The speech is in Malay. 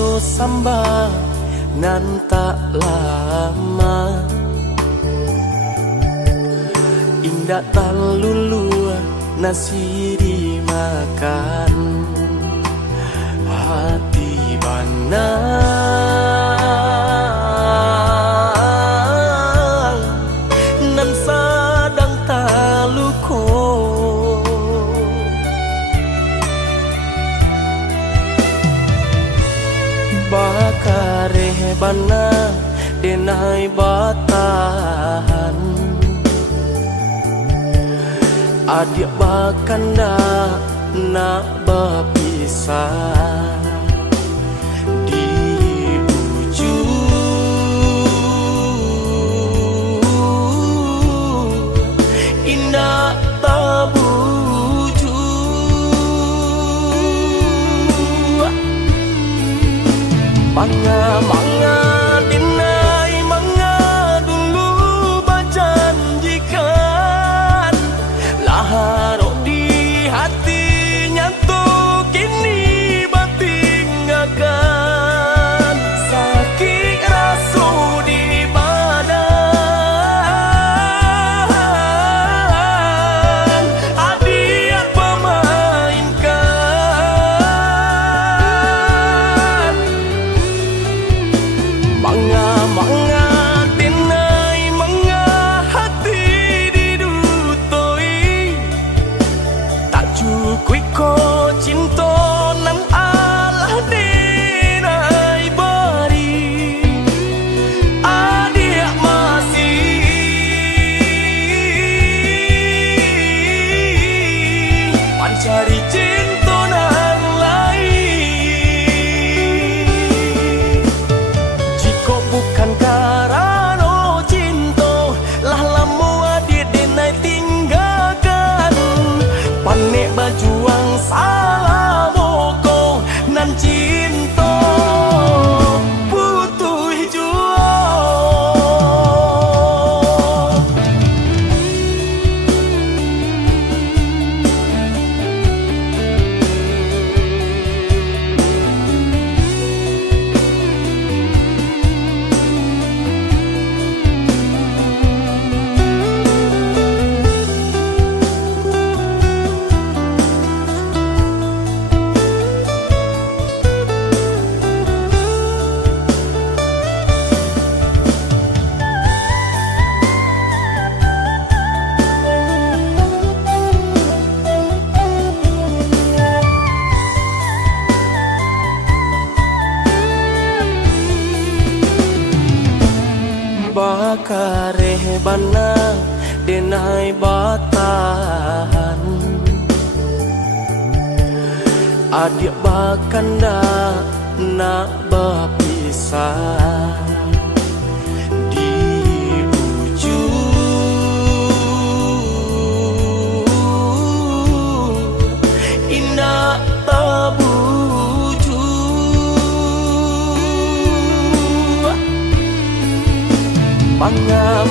yo samba nan tak lama, indah tak lulu nasi dimakan, hati bana nan sadang tak luko. Bakare bana denai batahan, adik bakanda nak berpisah di ujung indah tabuju. Manga dinai manga dulu berjanjikan, laharo di hatinya tuh kini bertinggalkan, sakit rasu di badan adik pemainkan. Manga denai manga hati didutoi, tak cukup ko cinta nan Allah denai beri, adik masih mencari cinta nan lain. Jika bukan karena cinta, lah lamu adik denai tinggalkan, panik berjuang salah boko nan cinta putuh juang. Bakare bana denai batahan, adik bakanda nak berpisah di ujung indah tabuju. Manga